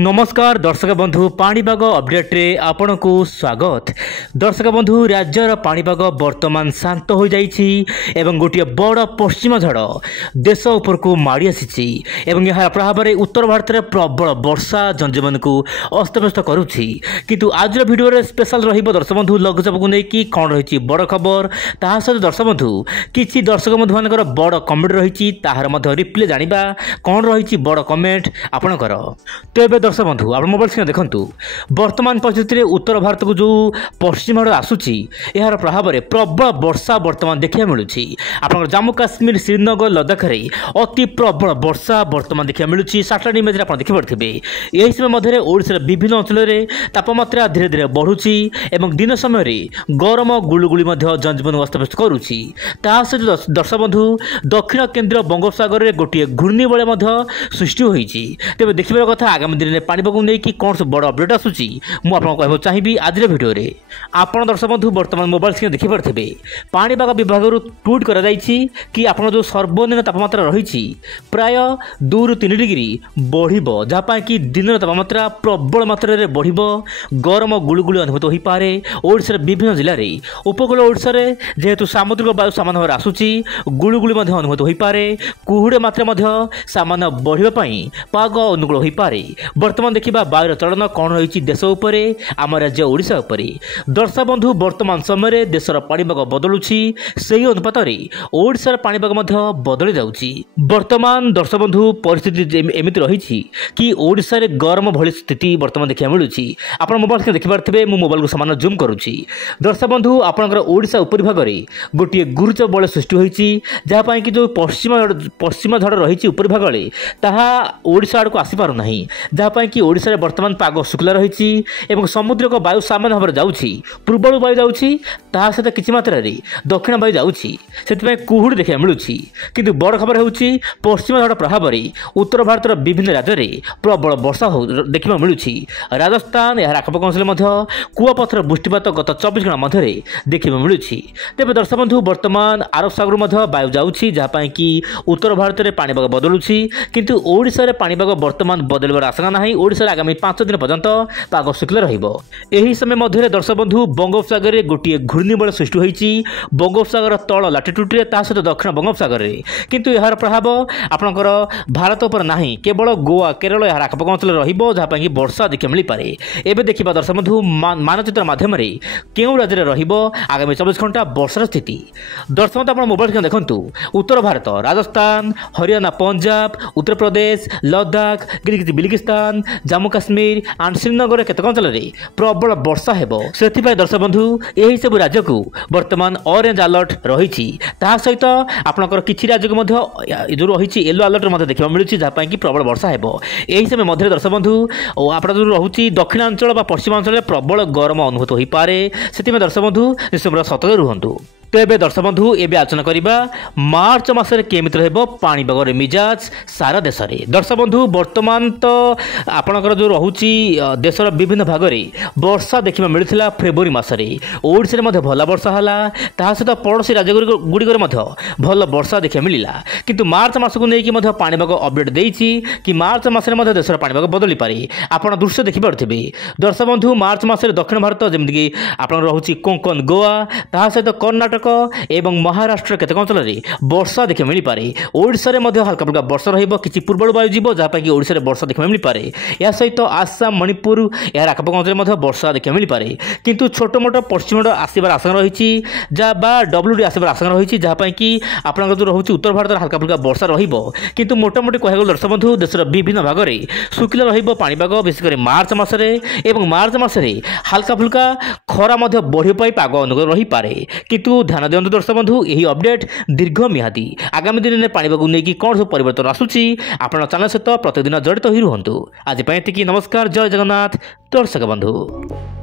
नमस्कार दर्शक बंधु पाणीपाग अपडेट रे आपण को स्वागत। दर्शक बंधु राज्यर पाणीपाग वर्तमान शांत हो जाइछि एवं गोटे बड़ पश्चिम झड़ देश उपर को माड़ी आसी एवं यह प्रभाव में उत्तर भारत में प्रबल वर्षा जनजीवन को अस्तव्यस्त करुछि। किंतु आज वीडियो रे स्पेशल रहिबो दर्शक बंधु लघुचाप को लेकिन कौन रही बड़ खबर ता सहित दर्शक बंधु किछि दर्शक बंधु मानकर बड़ कमेंट रही ताहार मध्य रिप्ले जानिबा कौन रही बड़ कमेंट आपणकर। तो एबे दर्शक बंधु आप मोबाइल स्क्रीन देखंतु वर्तमान परिस्थिति में उत्तर भारत को जो पश्चिम झड़ आसूची यार प्रभाव में प्रबल वर्षा वर्तमान देखा मिलूँ। आप जम्मू काश्मीर श्रीनगर लद्दाख में अति प्रबल वर्षा वर्तमान देखा मिलूँ। सैटेलाइट इमेज आप देखिपे यही समय मध्य ओडिशा विभिन्न अंचल में तापमात्रा धीरे धीरे बढ़ुची एवं दिन समय गरम गुलुगुली जनजीवन अस्तव्यस्त करुच्ची। सहित दर्शक बंधु दक्षिण केन्द्र बंगोपसागर में गोटे घूर्णिबलय सृष्टि होती। तेज देखा कथा आगामी दिन में पाणीपाग नहीं कौन सब बड़ अपडेट आसूची मुझे चाहिए आज भिडियो रे। आपण दर्शक बंधु वर्तमान मोबाइल स्क्रीन देखिपे पाणीपाग विभाग ट्वीट कर कि आप जो सर्वनिम्न तापमात्रा रही प्राय 2 ରୁ 3 डिग्री बढ़ जहाँ कि दिन तापमात्रा प्रबल मात्रा रे बढ़ गरम गुलुगुली अनुभूत हो पारे। ओडिशा विभिन्न जिले में उपकूल ओडिशा जेहेतु सामुद्रिक वायु सामान्य भाव आसूची गुलुगुली अनुभूत हो पारे। कुहुड़ी मात्रा सामान्य बढ़ापी पाग अनुकूल हो पारे। वर्तमान देखा वायुर चलन कौन रही देश उपर आम राज्य ओडिशा उपर। दर्शक बंधु वर्तमान समय देशर पाणीपाग बदलुची से अनुपात ओडिशार पाणीपाग बदली जाउची। वर्तमान दर्शक बंधु परिस्थिति एमती रही कि ओडिशा रे गरम भली स्थिति वर्तमान देखा मिलूँ। आप मोबाइल स्क्रीन देखिपे मु मोबाइल को सामान जूम करुच्ची। दर्शक बंधु आपंकर ओडिशा उपर भाग में गोटे गुरुत्व बल सृष्टि होती जहाँ कि जो पश्चिम झड़ रही उपर भाग ताहा ओडिशा आड़ को आसी पारना जहाँ कि ओडिशा वर्तमान पाग शुक्ला रही समुद्रिक वायु सामान्य भाव जाऊँगी पूर्व वायु जाऊँगी सहित किसी मात्रा दक्षिण वायु जाऊँगी से कुहुड़ी देखा मिलूँ। किंतु बड़ खबर होउछि पश्चिम झड़ प्रभाव में उत्तर भारत विभिन्न राज्य में प्रबल वर्षा देखा मिलूँ। राजस्थान यार आखपाख अंचल कुआपथर वृष्टिपात गत 24 घंटा मध्य देखा मिलूँ। तेज दर्शक बंधु वर्तमान आरब सागर वायु जाऊँगी जहाँ कि उत्तर भारत में पाणीपाग बदलुची किंतु ओडिशा रे पाणीपाग वर्तमान बदलवार आशंका नहीं। ओडिशा रे आगामी 5 दिन पर्यंत पाग शुक्ला रहिबो। एही समय मध्य दर्शक बंधु बंगोपसागर में गोटे घूर्णिबलय सृष्टि होती बंगोपसागर तल लाटिट्यूड रे ता सहित दक्षिण बंगोपसागर में किंतु यार प्रभाव आपणकर भारत उपर नहीं केवल गोवा केरल यार आखपाख अंचल रहिबो जहाँ कि वर्षा देखा मिल पारे। एबे देखिबा दर्शक बंधु मानचित्र माध्यम केउ राज्य रे रहिबो आगामी 24 घंटा वर्षार स्थिति। दर्शक बंधु आपण मोबाइल स्क्रीन देखंतु उत्तर भारत राजस्थान हरियाणा पंजाब उत्तर प्रदेश लद्दाख बिलिगिस्तान जम्मू काश्मीर एंड श्रीनगर केतक अंचल में प्रबल वर्षा हेबो। सेथिपाई दर्शक बंधु यही सब राज्य को वर्तमान ऑरेंज अलर्ट रही सहित आपणकर किछि राज्य को जो रही येलो अलर्ट देखा मिलूँ जहाँ कि प्रबल वर्षा हेबो। यही समय मध्य दर्शक बंधु आप जो रोचे दक्षिणांचल पश्चिमांचल में प्रबल गरम अनुभूत हो पारे। से दर्शक बंधु सतर्क रुहतु। तो ये दर्शक बंधु एवं आलोचना करवा मार्च मसरे केमिति रहबो पाणीपाग मिजाज सारा देश में। दर्शक बंधु वर्तमान तो आपणकर जो रोची देशर विभिन्न भाग में वर्षा देखा मिलता फेब्रुआरी मसरे ओडिशा में भल वर्षा है सहित पड़ोशी राज्य गुड़िक भल वर्षा देखा मिलला। किंतु मार्च मस को लेकिन पाणीपाग अपडेट देती कि मार्च मसरे देशर पाणीपाग बदली पारे। आप दृश्य देखिपे दर्शक बंधु मार्च मसरे दक्षिण भारत जमीक आप रोचे कोंकण गोवा सहित कर्णाटक एवं महाराष्ट्र केतक अंचल में वर्षा देखा मिल पारे। ओडिशा रे हल्का फुल्का वर्षा रहिबो किछि पूर्व वायु जीव जहाँ कि ओडिशा रे वर्षा देखा मिल पारे। या सहित आसाम मणिपुर यार आखपाख अंचल में वर्षा देखा मिल पारे। किंतु छोट मोट पश्चिम आसबार आशंका रही WD आसबार आशंका रही जहाँ कि आप जो रोचे उत्तर भारत हल्का फुल्का वर्षा रहिबो किंतु मोटामोटी कहूँ दर्शक बंधु देशर विभिन्न भाग में शुक्ला रहिबो पाणीपाग विशेषकर मार्च मसरे एवं मार्च मसरे हल्का फुल्का खरा बढ़ी पाग अनुकूल रही पारे। किंतु ध्यान दियंतु दर्शक बंधु यही अपडेट दीर्घ मियादी आगामी दिन में पाणीपाग नहीं कौन सब परिवर्तन आसूची आपण चैनल सहित प्रतिदिन जड़ित हो रुहतु। आज एतिकी नमस्कार जय जगन्नाथ दर्शक बंधु।